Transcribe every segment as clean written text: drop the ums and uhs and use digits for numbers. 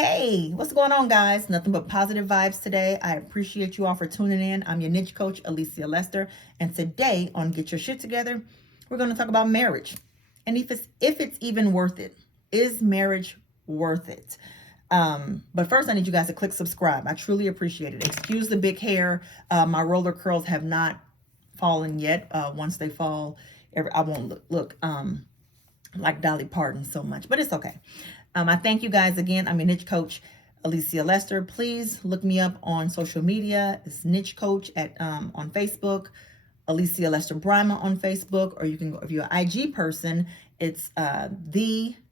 Hey, what's going on, guys? Nothing but positive vibes today. I appreciate you all for tuning in. I'm your niche coach, Alicia Lester, and today on Get Your Shit Together, we're going to talk about marriage and if it's even worth it. Is marriage worth it? But first, I need you guys to click subscribe. I truly appreciate it. Excuse the big hair. My roller curls have not fallen yet. Once they fall, I won't look like Dolly Parton so much, but it's okay. I thank you guys again. I'm your niche coach, Alicia Lester. Please look me up on social media. It's niche coach at on Facebook, Alicia Lester Brima on Facebook, or you can go if you're an IG person. It's the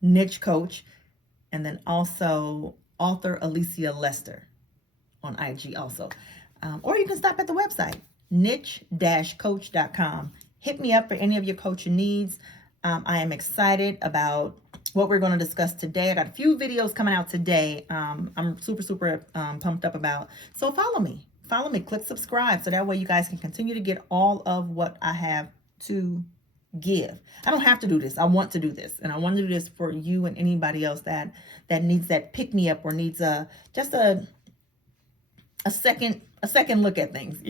niche coach, and then also author Alicia Lester on IG also. Or you can stop at the website niche-coach.com. Hit me up for any of your coaching needs. I am excited about what we're going to discuss today. I got a few videos coming out today. I'm super pumped up about. So follow me, click subscribe. So that way you guys can continue to get all of what I have to give. I don't have to do this. I want to do this. And I want to do this for you and anybody else that needs that pick me up or needs just a second look at things.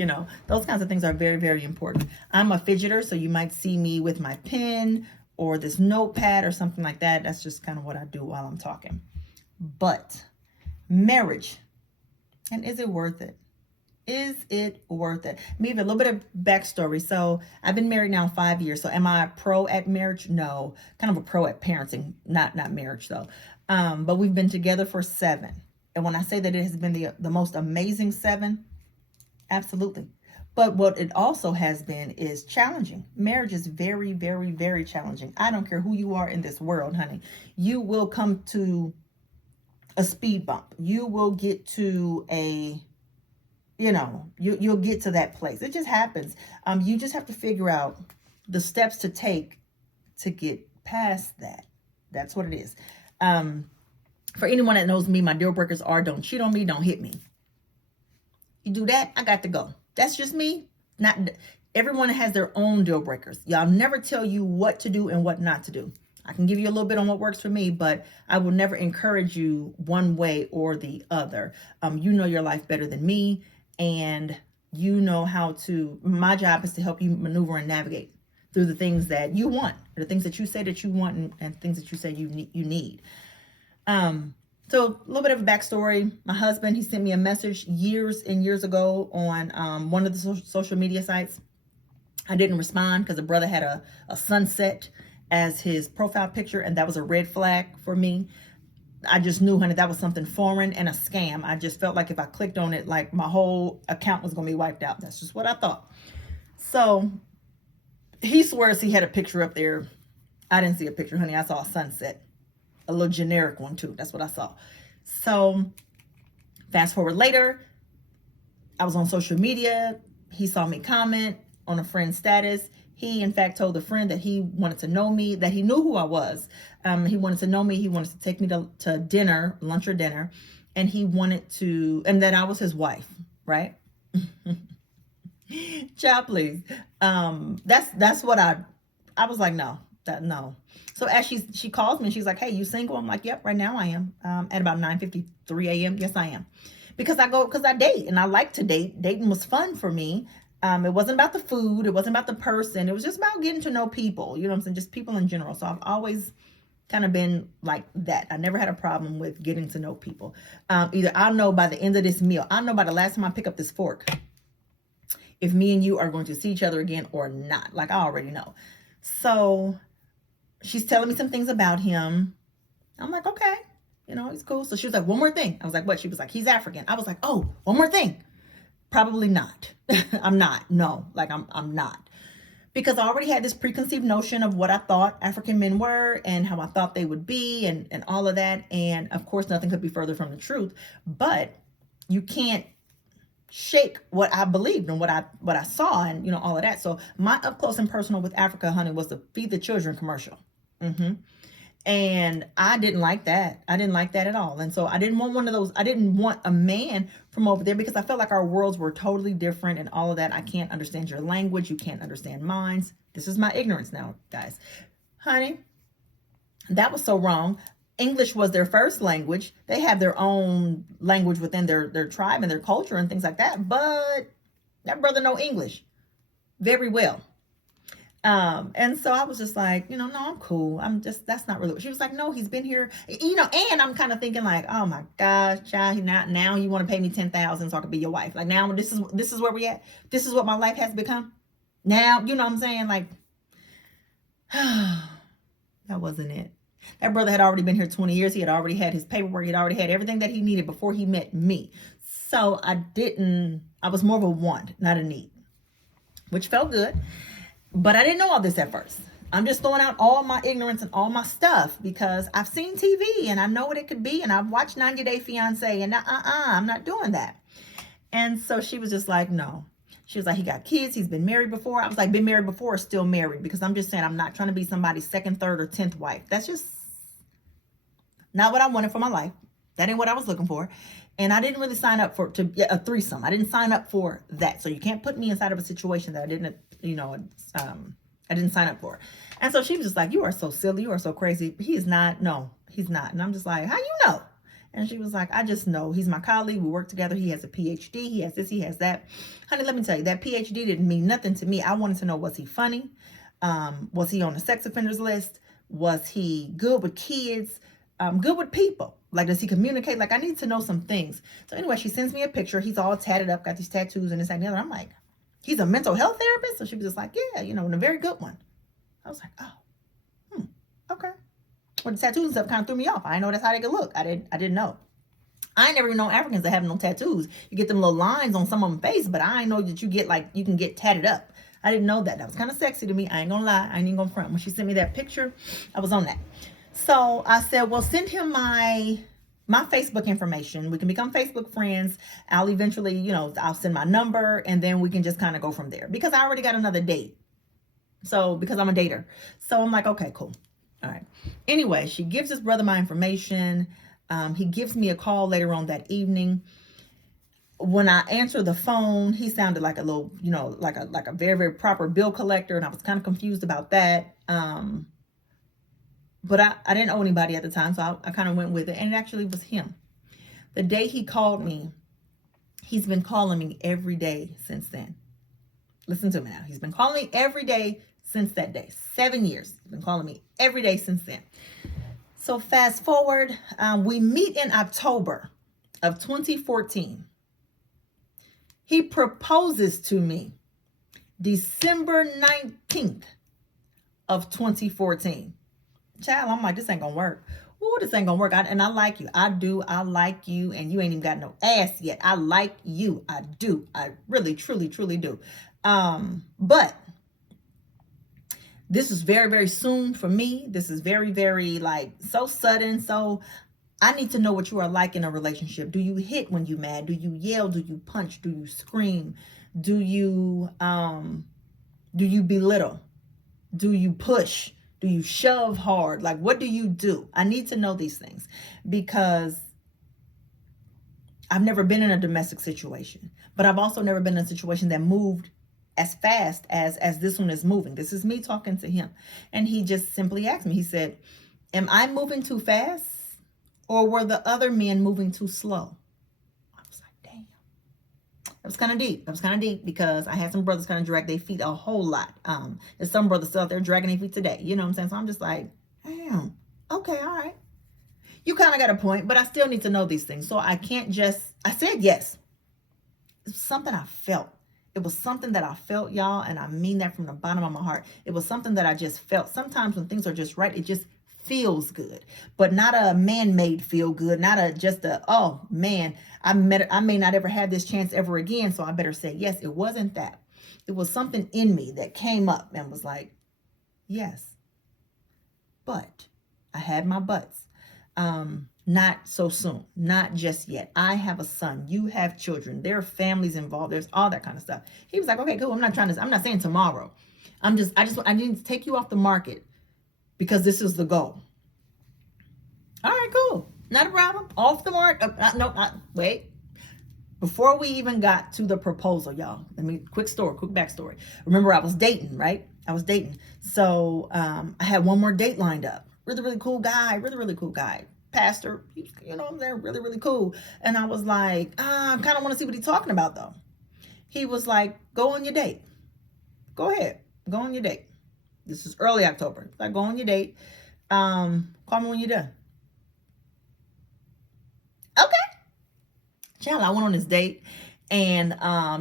Those kinds of things are very important. I'm a fidgeter, so you might see me with my pen or this notepad or something like that. That's just kind of what I do while I'm talking. But marriage, and is it worth it? Is it worth it? Maybe a little bit of backstory. So I've been married now 5 years. So am I a pro at marriage? No. Kind of a pro at parenting, not marriage though. But we've been together for 7. And when I say that it has been the most amazing 7, absolutely. But what it also has been is challenging. Marriage is very challenging. I don't care who you are in this world, honey. You will come to a speed bump. You will get to you'll get to that place. It just happens. You just have to figure out the steps to take to get past that. That's what it is. For anyone that knows me, my deal breakers are don't cheat on me, don't hit me. You do that, I got to go. That's just me. Not everyone has their own deal breakers. Y'all never tell you what to do and what not to do. I can give you a little bit on what works for me, but I will never encourage you one way or the other. You know your life better than me, and you know how to. My job is to help you maneuver and navigate through the things that you want, the things that you say that you want, and things that you say you need. So a little bit of a backstory. My husband, he sent me a message years and years ago on one of the social media sites. I didn't respond because the brother had a sunset as his profile picture, and that was a red flag for me. I just knew, honey, that was something foreign and a scam. I just felt like if I clicked on it, like my whole account was going to be wiped out. That's just what I thought. So he swears he had a picture up there. I didn't see a picture, honey. I saw a sunset. A little generic one too. That's what I saw. So fast forward later, I was on social media. He saw me comment on a friend's status. He, in fact, told a friend that he wanted to know me, that he knew who I was. He wanted to know me. He wanted to take me to dinner, lunch or dinner. And he wanted to, and that I was his wife, right? Child, please. That's what I was like, no. So as she calls me and she's like, hey, you single? I'm like, yep, right now I am. At about 9:53 a.m. Yes, I am. Because I date and I like to date. Dating was fun for me. It wasn't about the food. It wasn't about the person. It was just about getting to know people. You know what I'm saying? Just people in general. So I've always kind of been like that. I never had a problem with getting to know people. Either I'll know by the end of this meal. I'll know by the last time I pick up this fork if me and you are going to see each other again or not. Like I already know. So she's telling me some things about him. I'm like, okay, he's cool. So she was like, one more thing. I was like, what? She was like, he's African. I was like, oh, one more thing. Probably not. I'm not. No, like I'm not. Because I already had this preconceived notion of what I thought African men were and how I thought they would be and all of that. And of course, nothing could be further from the truth. But you can't shake what I believed and what I saw and all of that. So my up close and personal with Africa, honey, was the Feed the Children commercial. And I didn't like that. I didn't like that at all. And so I didn't want one of those. I didn't want a man from over there because I felt like our worlds were totally different and all of that. I can't understand your language. You can't understand mine. This is my ignorance now, guys. Honey, that was so wrong. English was their first language. They have their own language within their tribe and their culture and things like that. But that brother know English very well. And so I was just like, no, I'm cool. That's not really. She was like, no, he's been here, and I'm kind of thinking like, oh my gosh, child, now you want to pay me 10,000 so I could be your wife. Like now this is where we at. This is what my life has become. Now, you know what I'm saying? Like, that wasn't it. That brother had already been here 20 years. He had already had his paperwork. He had already had everything that he needed before he met me. So I was more of a want, not a need, which felt good. But I didn't know all this at first. I'm just throwing out all my ignorance and all my stuff because I've seen TV and I know what it could be. And I've watched 90 Day Fiance and I'm not doing that. And so she was just like, no. She was like, he got kids. He's been married before. I was like, been married before or still married? Because I'm just saying I'm not trying to be somebody's second, third, or 10th wife. That's just not what I wanted for my life. That ain't what I was looking for. And I didn't really sign up for a threesome. I didn't sign up for that. So you can't put me inside of a situation that I didn't, I didn't sign up for. And so she was just like, you are so silly. You are so crazy. He is not. No, he's not. And I'm just like, how you know? And she was like, I just know. He's my colleague. We work together. He has a PhD. He has this. He has that. Honey, let me tell you, that PhD didn't mean nothing to me. I wanted to know, was he funny? Was he on the sex offenders list? Was he good with kids? Good with people? Like, does he communicate? Like, I need to know some things. So anyway, she sends me a picture. He's all tatted up, got these tattoos and this and the other. I'm like, he's a mental health therapist? So she was just like, yeah, and a very good one. I was like, oh, okay. Well, the tattoos and stuff kind of threw me off. I didn't know that's how they could look. I didn't know. I ain't never even known Africans that have no tattoos. You get them little lines on some of them face, but I ain't know that you can get tatted up. I didn't know that. That was kind of sexy to me. I ain't gonna lie. I ain't even gonna front. When she sent me that picture, I was on that. So I said, well, send him my Facebook information. We can become Facebook friends. I'll eventually, I'll send my number and then we can just kind of go from there because I already got another date. So because I'm a dater. So I'm like, okay, cool. All right. Anyway, she gives this brother my information. He gives me a call later on that evening. When I answered the phone, he sounded like a little, like a very, very proper bill collector. And I was kind of confused about that. But I didn't owe anybody at the time, so I kind of went with it. And it actually was him. The day he called me, he's been calling me every day since then. Listen to me now. He's been calling me every day since that day. 7 years. He's been calling me every day since then. So fast forward, we meet in October of 2014. He proposes to me December 19th of 2014. Child, I'm like, this ain't gonna work. Ooh, this ain't gonna work. And I like you. I do. I like you. And you ain't even got no ass yet. I like you. I do. I really, truly, truly do. But this is very, very soon for me. This is very, very so sudden. So I need to know what you are like in a relationship. Do you hit when you mad? Do you yell? Do you punch? Do you scream? Do you belittle? Do you push? Do you shove hard? Like, what do you do? I need to know these things because I've never been in a domestic situation, but I've also never been in a situation that moved as fast as this one is moving. This is me talking to him. And he just simply asked me, he said, am I moving too fast or were the other men moving too slow? I was like, damn. That was kind of deep. That was kind of deep because I had some brothers kind of drag their feet a whole lot. There's some brothers still out there dragging their feet today. You know what I'm saying? So I'm just like, damn, okay, all right. You kind of got a point, but I still need to know these things. So I said yes. It's something I felt. It was something that I felt, y'all, and I mean that from the bottom of my heart. It was something that I just felt. Sometimes when things are just right, it just feels good, but not a man-made feel good, not oh man, I may not ever have this chance ever again, so I better say yes. It wasn't that. It was something in me that came up and was like, yes. But I had my buts. Not so soon, not just yet. I have a son. You have children. There are families involved. There's all that kind of stuff. He was like, okay, cool. I'm not saying tomorrow. I need to take you off the market because this is the goal. All right, cool. Not a problem. Off the mark. Wait. Before we even got to the proposal, y'all, quick backstory. Remember, I was dating, right? I was dating. So I had one more date lined up, really, really cool guy, really, really cool guy. Pastor, you know, they're really, really cool. And I was like, I kind of want to see what he's talking about though. He was like, go on your date. Go ahead. Go on your date. This is early October. Like, go on your date. Call me when you're done. Okay. Child, I went on this date, and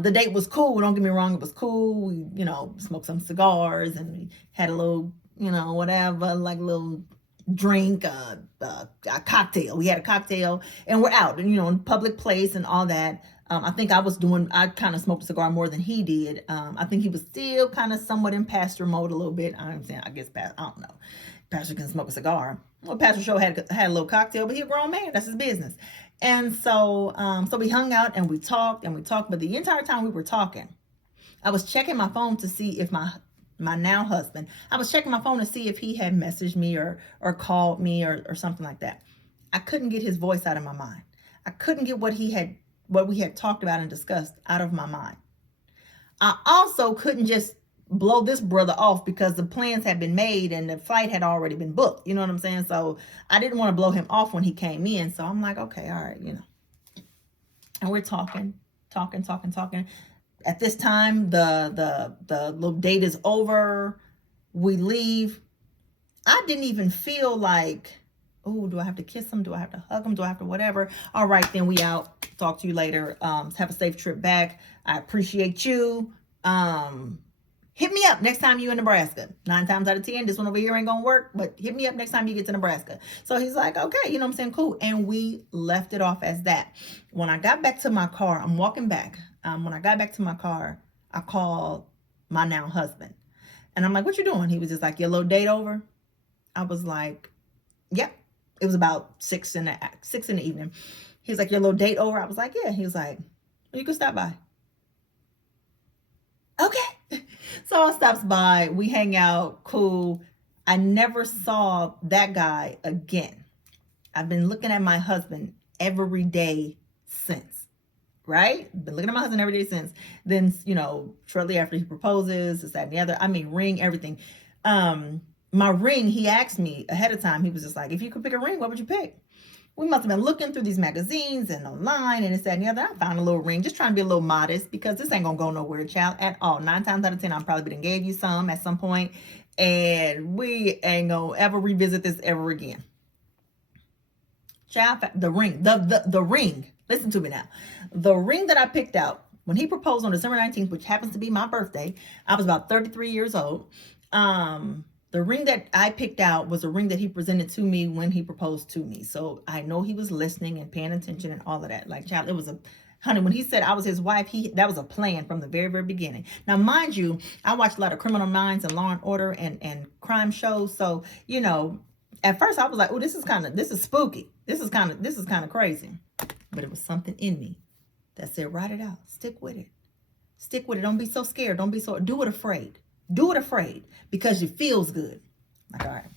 the date was cool. Don't get me wrong, it was cool. We, you know, smoked some cigars, and we had a little, you know, whatever, like a little drink, a cocktail. We had a cocktail, and we're out, and you know, in public place and all that. I think I kind of smoked a cigar more than he did. I think he was still kind of somewhat in pastor mode a little bit. I guess, I don't know. Pastor can smoke a cigar. Well, Pastor Show had a little cocktail, but he's a grown man. That's his business. And so, so we hung out and we talked. But the entire time we were talking, I was checking my phone to see if my now husband, I was checking my phone to see if he had messaged me or called me or something like that. I couldn't get his voice out of my mind. I couldn't get what we had talked about and discussed out of my mind. I also couldn't just blow this brother off because the plans had been made and the flight had already been booked. You know what I'm saying? So I didn't want to blow him off when he came in. So I'm like, okay, all right, you know. And we're talking. At this time, the little date is over. We leave. I didn't even feel like, oh, do I have to kiss him? Do I have to hug him? Do I have to whatever? All right, then we out. Talk to you later. Have a safe trip back. I appreciate you. Hit me up next time you in Nebraska. 9 times out of 10, this one over here ain't gonna work, but hit me up next time you get to Nebraska. So he's like, okay, you know what I'm saying? Cool. And we left it off as that. When I got back to my car, I'm walking back. When I got back to my car, I called my now husband. And I'm like, what you doing? He was just like, your little date over? I was like, yep. Yeah. It was about 6 in the evening. He's like, your little date over? I was like, yeah. He was like, well, you can stop by. Okay. So I stops by, we hang out, cool. I never saw that guy again. I've been looking at my husband every day since, right? Been looking at my husband every day since. Then, you know, shortly after he proposes, this, that, and the other. I mean, ring, everything. My ring, he asked me ahead of time. He was just like, if you could pick a ring, what would you pick? We must have been looking through these magazines and online and this, that, and the other. I found a little ring, just trying to be a little modest because this ain't going to go nowhere, child, at all. 9 times out of 10, I probably been gave you some at some point, and we ain't going to ever revisit this ever again. Child, the ring, the ring, listen to me now. The ring that I picked out when he proposed on December 19th, which happens to be my birthday, I was about 33 years old. The ring that I picked out was a ring that he presented to me when he proposed to me. So I know he was listening and paying attention and all of that. Like, child, it was honey, when he said I was his wife, that was a plan from the very, very beginning. Now, mind you, I watched a lot of Criminal Minds and Law and Order and crime shows. So, you know, at first I was like, oh, this is spooky. This is kind of crazy. But it was something in me that said, write it out. Stick with it. Stick with it. Don't be so scared. Do it afraid. Do it afraid because it feels good. Like, all right.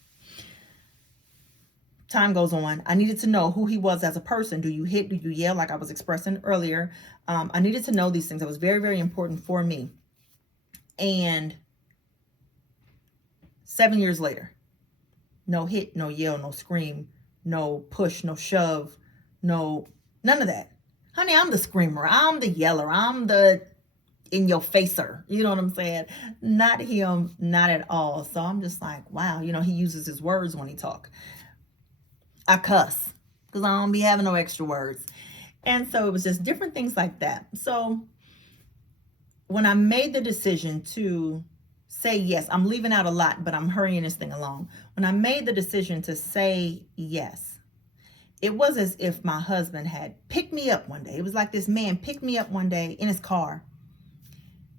Time goes on. I needed to know who he was as a person. Do you hit? Do you yell? Like I was expressing earlier. I needed to know these things. That was very, very important for me. And 7 years later, no hit, no yell, no scream, no push, no shove, none of that. Honey, I'm the screamer. I'm the yeller. I'm the in your facer. You know what I'm saying? Not him, not at all. So I'm just like, wow, you know, he uses his words when he talk. I cuss because I don't be having no extra words. And so it was just different things like that. So when I made the decision to say yes, I'm leaving out a lot, but I'm hurrying this thing along. When I made the decision to say yes, it was as if my husband had picked me up one day. It was like this man picked me up one day in his car.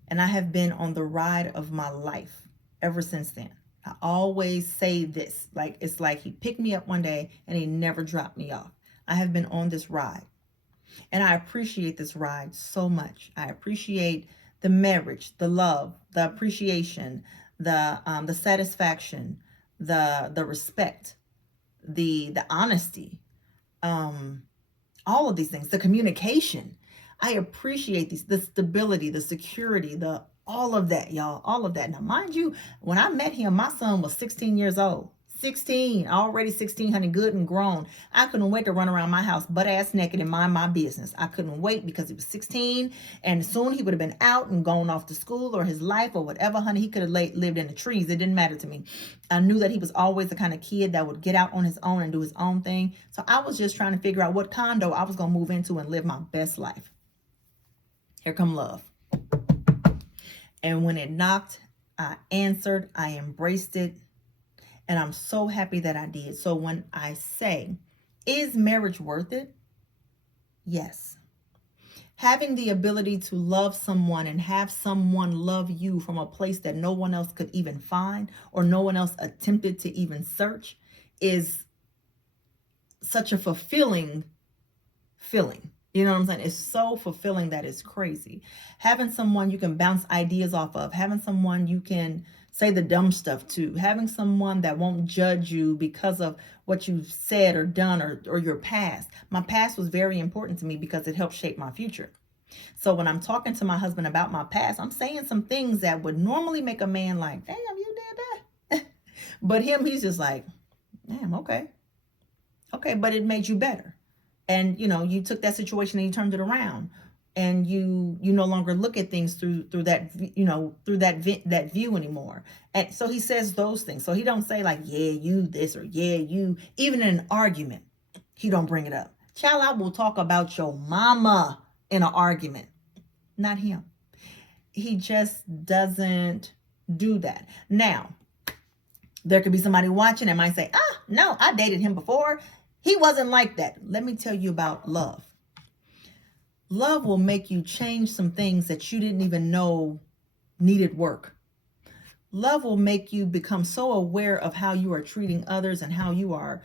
And I have been on the ride of my life ever since then. I always say this, like it's like he picked me up one day and he never dropped me off. I have been on this ride. And I appreciate this ride so much. I appreciate the marriage, the love, the appreciation, the satisfaction, the respect, the honesty, all of these things, the communication. I appreciate the stability, the security, all of that, y'all, all of that. Now, mind you, when I met him, my son was 16 years old. 16, already 16, honey, good and grown. I couldn't wait to run around my house butt ass naked and mind my business. I couldn't wait because he was 16 and soon he would have been out and gone off to school or his life or whatever, honey. He could have lived in the trees. It didn't matter to me. I knew that he was always the kind of kid that would get out on his own and do his own thing. So I was just trying to figure out what condo I was going to move into and live my best life. Here come love. And when it knocked, I answered, I embraced it. And I'm so happy that I did. So when I say, is marriage worth it? Yes. Having the ability to love someone and have someone love you from a place that no one else could even find or no one else attempted to even search is such a fulfilling feeling. You know what I'm saying? It's so fulfilling that it's crazy. Having someone you can bounce ideas off of, having someone you can say the dumb stuff to, having someone that won't judge you because of what you've said or done or your past. My past was very important to me because it helped shape my future. So when I'm talking to my husband about my past, I'm saying some things that would normally make a man like, damn, you did that. But him, he's just like, damn, okay. Okay, but it made you better. And, you know, you took that situation and you turned it around. And you no longer look at things through that, you know, through that view anymore. And so he says those things. So he don't say like, yeah, you this or yeah, you, even in an argument, he don't bring it up. Child, I will talk about your mama in an argument. Not him. He just doesn't do that. Now, there could be somebody watching and might say, no, I dated him before. He wasn't like that. Let me tell you about love. Love will make you change some things that you didn't even know needed work. Love will make you become so aware of how you are treating others and how you are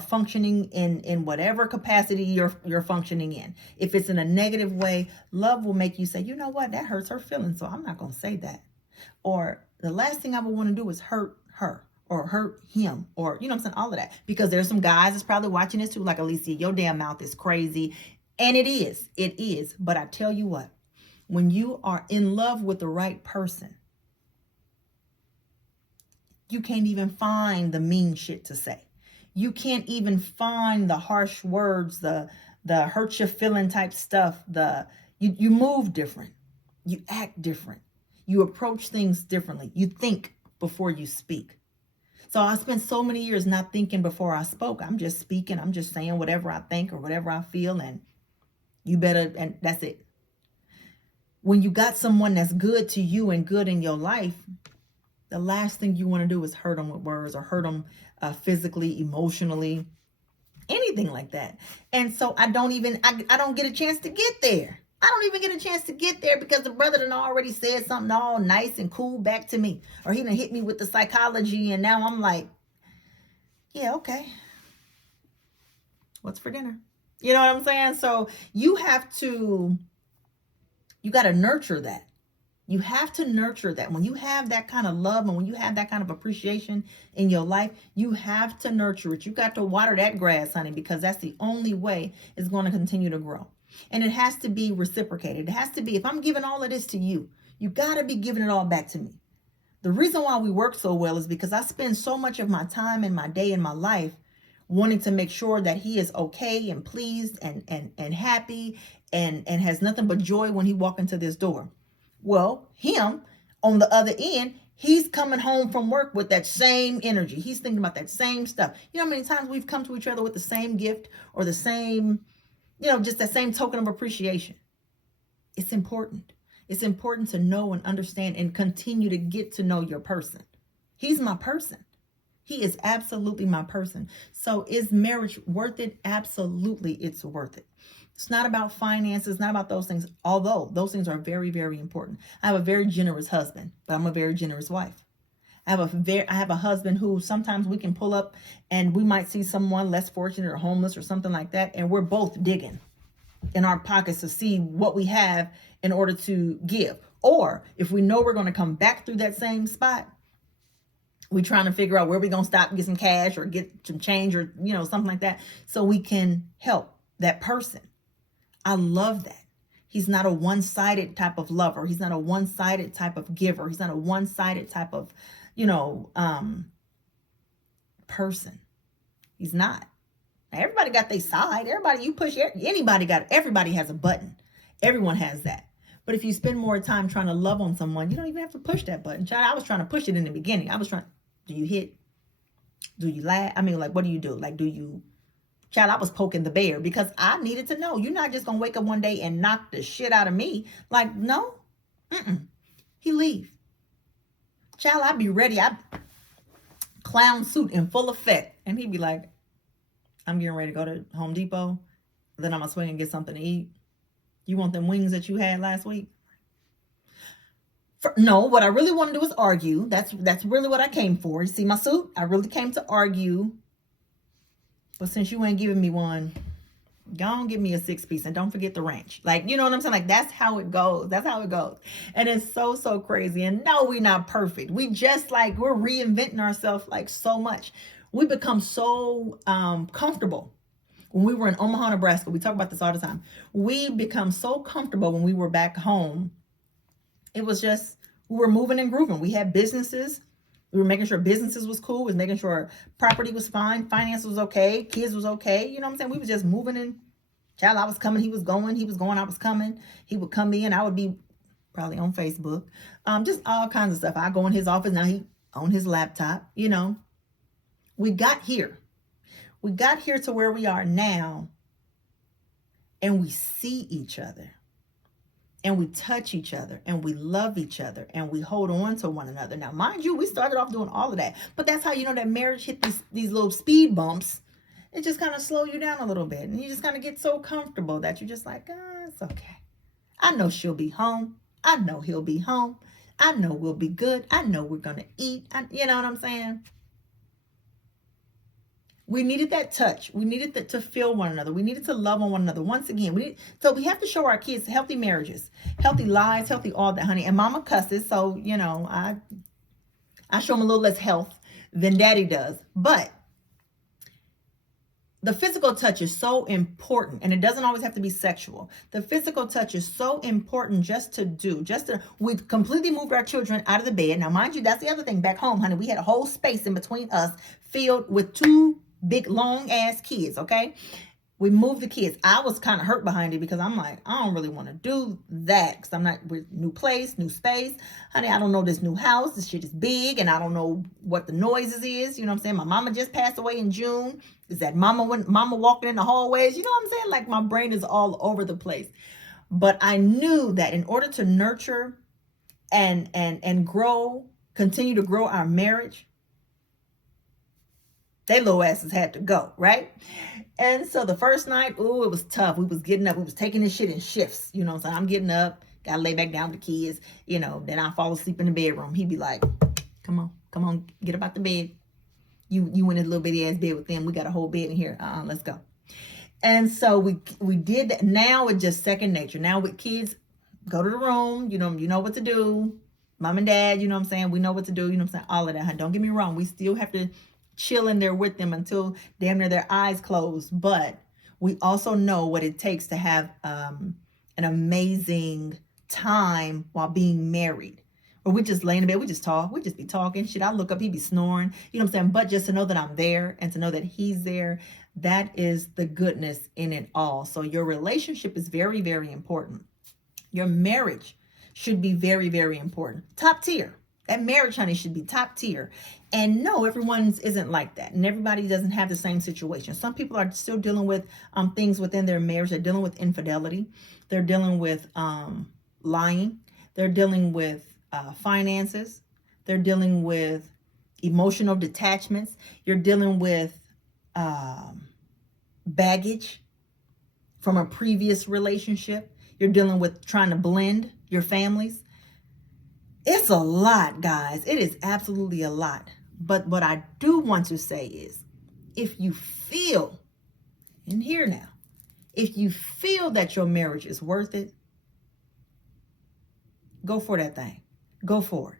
functioning in whatever capacity you're functioning in. If it's in a negative way, love will make you say, you know what, that hurts her feelings, so I'm not going to say that. Or the last thing I would want to do is hurt her or hurt him, or, you know what I'm saying, all of that. Because there's some guys that's probably watching this too, like, Alicia, your damn mouth is crazy. And it is. But I tell you what, when you are in love with the right person, you can't even find the mean shit to say. You can't even find the harsh words, the hurt your feeling type stuff. You move different. You act different. You approach things differently. You think before you speak. So I spent so many years not thinking before I spoke. I'm just speaking. I'm just saying whatever I think or whatever I feel. And you better, and that's it. When you got someone that's good to you and good in your life, the last thing you want to do is hurt them with words or hurt them physically, emotionally, anything like that. And so I don't get a chance to get there. I don't even get a chance to get there because the brother done already said something all nice and cool back to me. Or he done hit me with the psychology and now I'm like, yeah, okay. What's for dinner? You know what I'm saying? So you got to nurture that. You have to nurture that. When you have that kind of love and when you have that kind of appreciation in your life, you have to nurture it. You got to water that grass, honey, because that's the only way it's going to continue to grow. And it has to be reciprocated. It has to be, if I'm giving all of this to you, you got to be giving it all back to me. The reason why we work so well is because I spend so much of my time and my day and my life wanting to make sure that he is okay and pleased and happy and has nothing but joy when he walks into this door. Well, him on the other end, he's coming home from work with that same energy. He's thinking about that same stuff. You know how many times we've come to each other with the same gift or the same, just that same token of appreciation. It's important. It's important to know and understand and continue to get to know your person. He's my person. He is absolutely my person. So is marriage worth it? Absolutely, it's worth it. It's not about finances, not about those things, although those things are very, very important. I have a very generous husband, but I'm a very generous wife. I have a husband who sometimes we can pull up and we might see someone less fortunate or homeless or something like that, and we're both digging in our pockets to see what we have in order to give. Or if we know we're going to come back through that same spot, we're trying to figure out where we're going to stop and get some cash or get some change or, something like that, so we can help that person. I love that. He's not a one-sided type of lover. He's not a one-sided type of giver. He's not a one-sided type of person. He's not. Now, everybody got their side. Everybody, you push, everybody has a button. Everyone has that. But if you spend more time trying to love on someone, you don't even have to push that button. Child, I was trying to push it in the beginning. Do you hit? Do you laugh? I mean, like, what do you do? Like, child, I was poking the bear because I needed to know. You're not just going to wake up one day and knock the shit out of me. Like, no. He leave. Child, I'd be ready. Clown suit in full effect. And he'd be like, I'm getting ready to go to Home Depot. Then I'm going to swing and get something to eat. You want them wings that you had last week? No, what I really want to do is argue. That's really what I came for. You see my suit? I really came to argue. But since you ain't giving me one, go on, give me a 6-piece and don't forget the ranch. Like, you know what I'm saying? Like, that's how it goes. That's how it goes. And it's so crazy. And no, we're not perfect. We just like, we're reinventing ourselves like so much. We become so comfortable. When we were in Omaha, Nebraska, we talk about this all the time. We become so comfortable when we were back home. It was just, we were moving and grooving. We had businesses. We were making sure businesses was cool. We was making sure property was fine. Finance was okay. Kids was okay. You know what I'm saying? We was just moving in. Child, I was coming. He was going. He was going. I was coming. He would come in. I would be probably on Facebook. Just all kinds of stuff. I go in his office. Now he on his laptop. You know. We got here. We got here to where we are now. And we see each other. And we touch each other, and we love each other, and we hold on to one another. Now, mind you, we started off doing all of that, but that's how you know that marriage hit these little speed bumps. It just kind of slow you down a little bit, and you just kind of get so comfortable that you're just like, it's okay. I know she'll be home. I know he'll be home. I know we'll be good. I know we're gonna eat. You know what I'm saying? We needed that touch. We needed to feel one another. We needed to love on one another. Once again, so we have to show our kids healthy marriages, healthy lives, healthy all that, honey. And mama cusses, so, you know, I show them a little less health than daddy does. But the physical touch is so important, and it doesn't always have to be sexual. The physical touch is so important we've completely moved our children out of the bed. Now, mind you, that's the other thing. Back home, honey, we had a whole space in between us filled with 2 big long ass kids. Okay, we moved the kids. I was kind of hurt behind it because I'm like, I don't really want to do that because I'm not with new place, new space, honey. I don't know this new house. This shit is big, and I don't know what the noises is. You know what I'm saying? My mama just passed away in June. Is that mama walking in the hallways? You know what I'm saying? Like, my brain is all over the place. But I knew that in order to nurture and grow, continue to grow our marriage, they little asses had to go, right? And so the first night, it was tough. We was getting up. We was taking this shit in shifts. You know what I'm saying? I'm getting up, gotta lay back down with the kids. You know, then I fall asleep in the bedroom. He'd be like, come on, get up out the bed. You in a little bitty ass bed with them. We got a whole bed in here. Let's go. And so we did that. Now it's just second nature. Now with kids, go to the room. You know what to do. Mom and dad, you know what I'm saying? We know what to do. You know what I'm saying? All of that. Don't get me wrong. We still have to chill in there with them until damn near their eyes closed. But we also know what it takes to have an amazing time while being married. Or we just lay in bed, we just talk, we just be talking. Shit, I look up, he be snoring. You know what I'm saying? But just to know that I'm there and to know that he's there, that is the goodness in it all. So your relationship is very, very important. Your marriage should be very, very important. Top tier. That marriage, honey, should be top tier. And no, everyone's isn't like that. And everybody doesn't have the same situation. Some people are still dealing with things within their marriage. They're dealing with infidelity. They're dealing with lying. They're dealing with finances. They're dealing with emotional detachments. You're dealing with baggage from a previous relationship. You're dealing with trying to blend your families. It's a lot, guys. It is absolutely a lot. But what I do want to say is, if you feel, and here now, if you feel that your marriage is worth it, go for that thing. Go for it.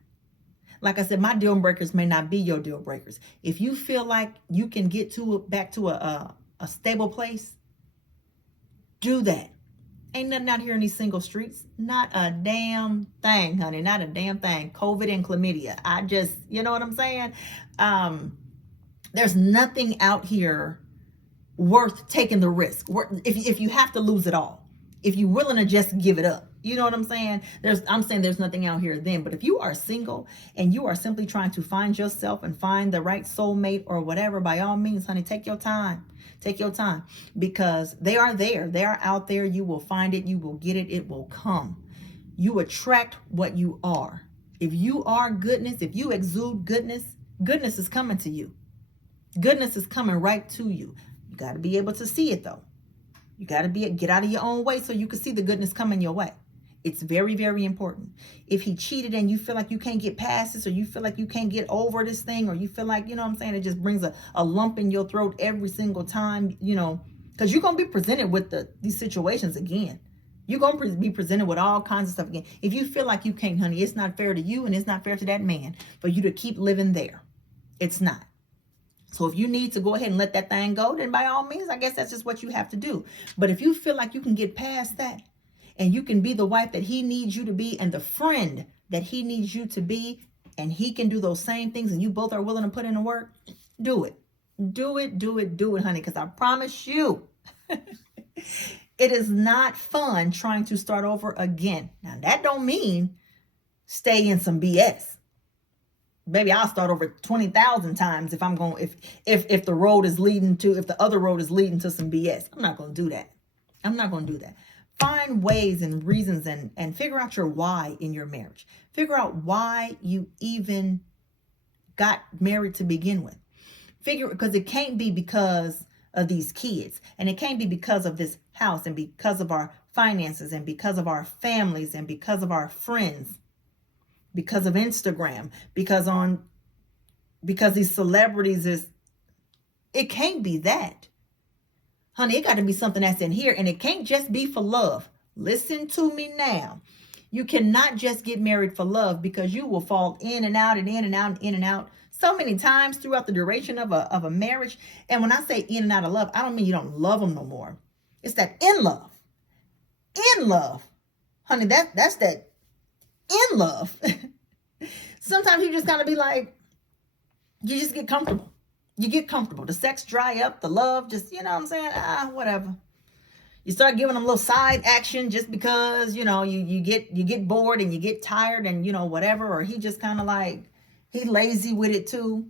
Like I said, my deal breakers may not be your deal breakers. If you feel like you can get back to a stable place, do that. Ain't nothing out here in these single streets. Not a damn thing, honey. Not a damn thing. COVID and chlamydia. I just, you know what I'm saying? There's nothing out here worth taking the risk. If you have to lose it all, if you're willing to just give it up, you know what I'm saying? I'm saying there's nothing out here then. But if you are single and you are simply trying to find yourself and find the right soulmate or whatever, by all means, honey, take your time. Take your time, because they are there. They are out there. You will find it. You will get it. It will come. You attract what you are. If you are goodness, if you exude goodness, goodness is coming to you. Goodness is coming right to you. You got to be able to see it, though. You got to get out of your own way so you can see the goodness coming your way. It's very, very important. If he cheated and you feel like you can't get past this, or you feel like you can't get over this thing, or you feel like, you know what I'm saying, it just brings a lump in your throat every single time, you know, because you're going to be presented with these situations again. You're going to be presented with all kinds of stuff again. If you feel like you can't, honey, it's not fair to you and it's not fair to that man for you to keep living there. It's not. So if you need to go ahead and let that thing go, then by all means, I guess that's just what you have to do. But if you feel like you can get past that, and you can be the wife that he needs you to be, and the friend that he needs you to be, and he can do those same things, and you both are willing to put in the work, do it. Do it, do it, do it, honey, because I promise you, it is not fun trying to start over again. Now, that don't mean stay in some BS. Baby, I'll start over 20,000 times if I'm going, if the road is leading to, if the other road is leading to some BS. I'm not going to do that. I'm not going to do that. Find ways and reasons and figure out your why in your marriage. Figure out why you even got married to begin with. Because it can't be because of these kids, and it can't be because of this house, and because of our finances, and because of our families, and because of our friends, because of Instagram, because these celebrities it can't be that. Honey, it got to be something that's in here, and it can't just be for love. Listen to me now. You cannot just get married for love, because you will fall in and out and in and out and in and out so many times throughout the duration of a marriage. And when I say in and out of love, I don't mean you don't love them no more. It's that in love. In love. Honey, that's that in love. Sometimes you just got to be like, you just get comfortable. You get comfortable. The sex dry up, the love just, you know what I'm saying? Whatever. You start giving them a little side action just because, you know, you get bored and you get tired and, you know, whatever. Or he just kind of like, he lazy with it too.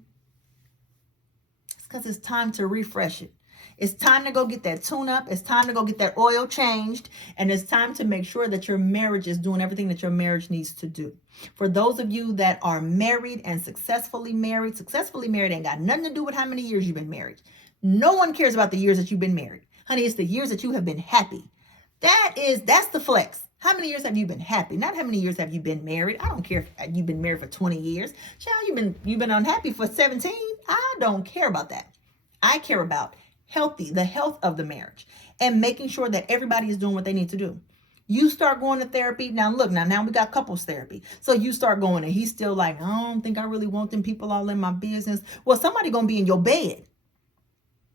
It's because it's time to refresh it. It's time to go get that tune up. It's time to go get that oil changed. And it's time to make sure that your marriage is doing everything that your marriage needs to do. For those of you that are married and successfully married ain't got nothing to do with how many years you've been married. No one cares about the years that you've been married. Honey, it's the years that you have been happy. That's the flex. How many years have you been happy? Not how many years have you been married. I don't care if you've been married for 20 years. Child, you've been unhappy for 17. I don't care about that. I care about the health of the marriage, and making sure that everybody is doing what they need to do. You start going to therapy. Now look, now we got couples therapy. So you start going and he's still like, I don't think I really want them people all in my business. Well, somebody going to be in your bed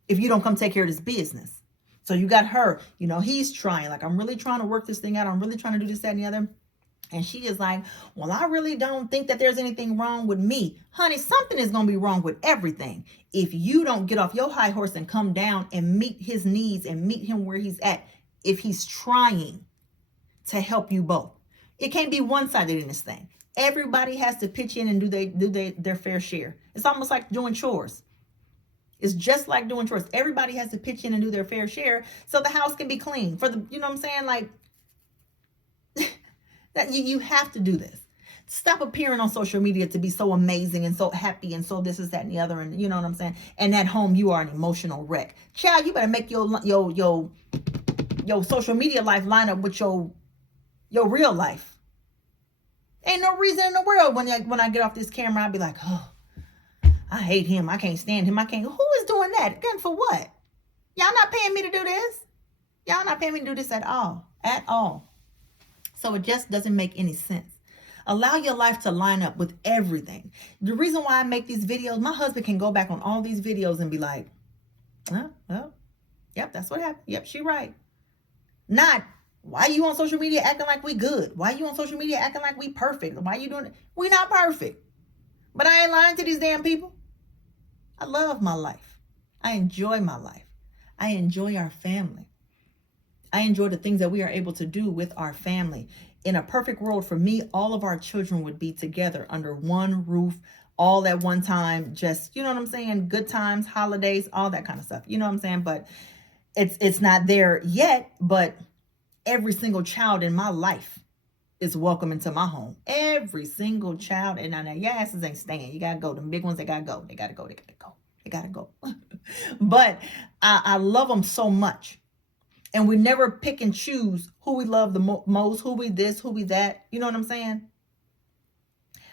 if you don't come take care of this business. So you got her, you know, he's trying, like, I'm really trying to work this thing out. I'm really trying to do this, that, and the other. And she is like, well, I really don't think that there's anything wrong with me. Honey, something is going to be wrong with everything if you don't get off your high horse and come down and meet his needs and meet him where he's at, if he's trying to help you both. It can't be one-sided in this thing. Everybody has to pitch in and do their fair share. It's almost like doing chores. It's just like doing chores. Everybody has to pitch in and do their fair share so the house can be clean. You know what I'm saying? Like, that you have to do this. Stop appearing on social media to be so amazing and so happy and so this is that and the other, and you know what I'm saying? And at home you are an emotional wreck. Child, you better make your social media life line up with your real life. Ain't no reason in the world when I get off this camera, I'll be like, oh, I hate him. I can't stand him. Who is doing that? Again, for what? Y'all not paying me to do this. Y'all not paying me to do this at all. At all. So it just doesn't make any sense. Allow your life to line up with everything. The reason why I make these videos, my husband can go back on all these videos and be like, well, yep, that's what happened. Yep, she right. Not Why you on social media acting like we good? Why you on social media acting like we perfect? Why you doing it? We not perfect. But I ain't lying to these damn people. I love my life. I enjoy my life. I enjoy our family. I enjoy the things that we are able to do with our family. In a perfect world for me, all of our children would be together under one roof, all at one time. Just, you know what I'm saying? Good times, holidays, all that kind of stuff. You know what I'm saying? But it's not there yet, but every single child in my life is welcome into my home. Every single child. And now your asses ain't staying. You got to go. The big ones, they got to go. They got to go. They got to go. They got to go. But I love them so much. And we never pick and choose who we love the most, who we this, who we that. You know what I'm saying?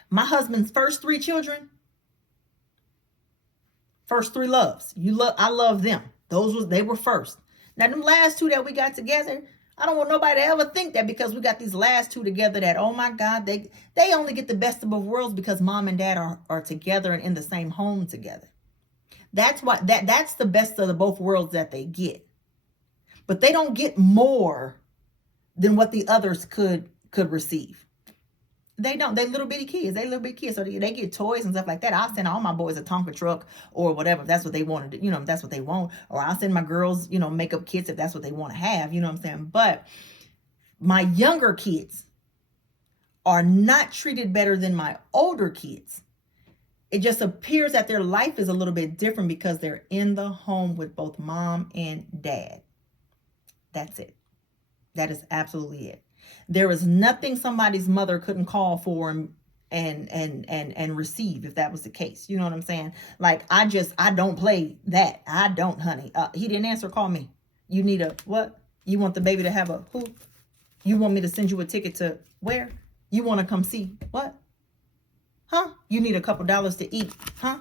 My husband's first 3 children, first 3 loves. I love them. They were first. Now, them last 2 that we got together, I don't want nobody to ever think that because we got these last 2 together that, oh my God, they only get the best of both worlds because mom and dad are together and in the same home together. That's the best of the both worlds that they get. But they don't get more than what the others could receive. They don't. They little bitty kids. So they get toys and stuff like that. I'll send all my boys a Tonka truck or whatever if that's what they want to do. You know, if that's what they want. Or I'll send my girls, makeup kits if that's what they want to have. You know what I'm saying? But my younger kids are not treated better than my older kids. It just appears that their life is a little bit different because they're in the home with both mom and dad. That's it. That is absolutely it. There is nothing somebody's mother couldn't call for and receive if that was the case. You know what I'm saying? Like, I don't play that. I don't, honey. He didn't answer. Call me. You need a what? You want the baby to have a who? You want me to send you a ticket to where? You want to come see what? Huh? You need a couple dollars to eat. Huh?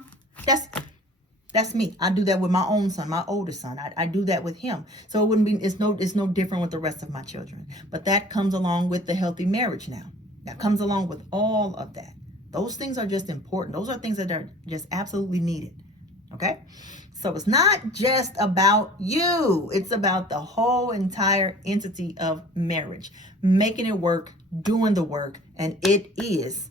That's me. I do that with my own son, my oldest son. I do that with him. So it's no different with the rest of my children. But that comes along with the healthy marriage now. That comes along with all of that. Those things are just important. Those are things that are just absolutely needed. Okay? So it's not just about you. It's about the whole entire entity of marriage. Making it work, doing the work, and it is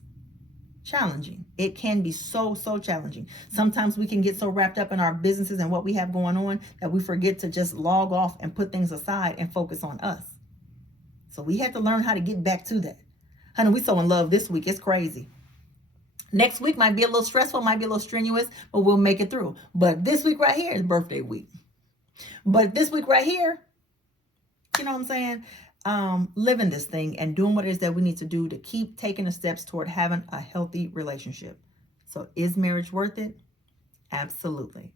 challenging. It can be so challenging. Sometimes we can get so wrapped up in our businesses and what we have going on that we forget to just log off and put things aside and focus on us. So we have to learn how to get back to that. Honey, we so in love this week. It's crazy. Next week might be a little stressful, might be a little strenuous, but we'll make it through. But this week right here is birthday week. But this week right here, you know what I'm saying? Living this thing and doing what it is that we need to do to keep taking the steps toward having a healthy relationship. So is marriage worth it? Absolutely.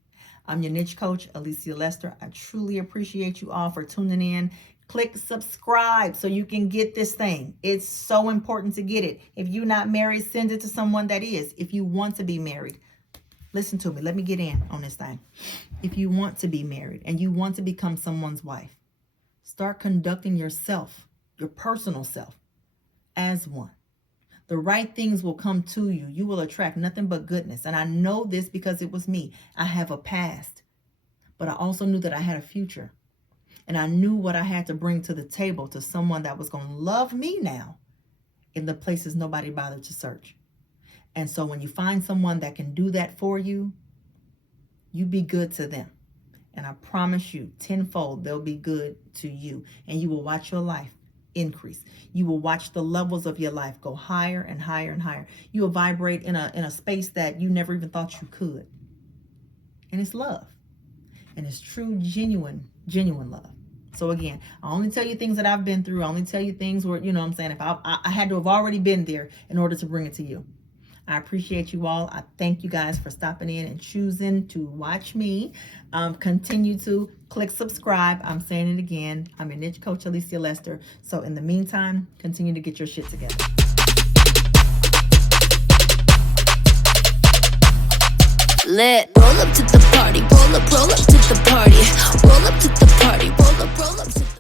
I'm your niche coach, Alicia Lester. I truly appreciate you all for tuning in. Click subscribe so you can get this thing. It's so important to get it. If you're not married, send it to someone that is. If you want to be married, listen to me. Let me get in on this thing. If you want to be married and you want to become someone's wife, start conducting yourself, your personal self, as one. The right things will come to you. You will attract nothing but goodness. And I know this because it was me. I have a past, but I also knew that I had a future. And I knew what I had to bring to the table to someone that was going to love me now in the places nobody bothered to search. And so when you find someone that can do that for you, you be good to them. And I promise you, tenfold, they'll be good to you. And you will watch your life increase. You will watch the levels of your life go higher and higher and higher. You will vibrate in a space that you never even thought you could. And it's love. And it's true, genuine love. So again, I only tell you things that I've been through. I only tell you things where, you know what I'm saying, if I had to have already been there in order to bring it to you. I appreciate you all. I thank you guys for stopping in and choosing to watch me. Continue to click subscribe. I'm saying it again. I'm your niche coach, Alicia Lester. So in the meantime, continue to get your shit together. Lit. Roll up to the party. Roll up to the party. Roll up to the party. Roll up to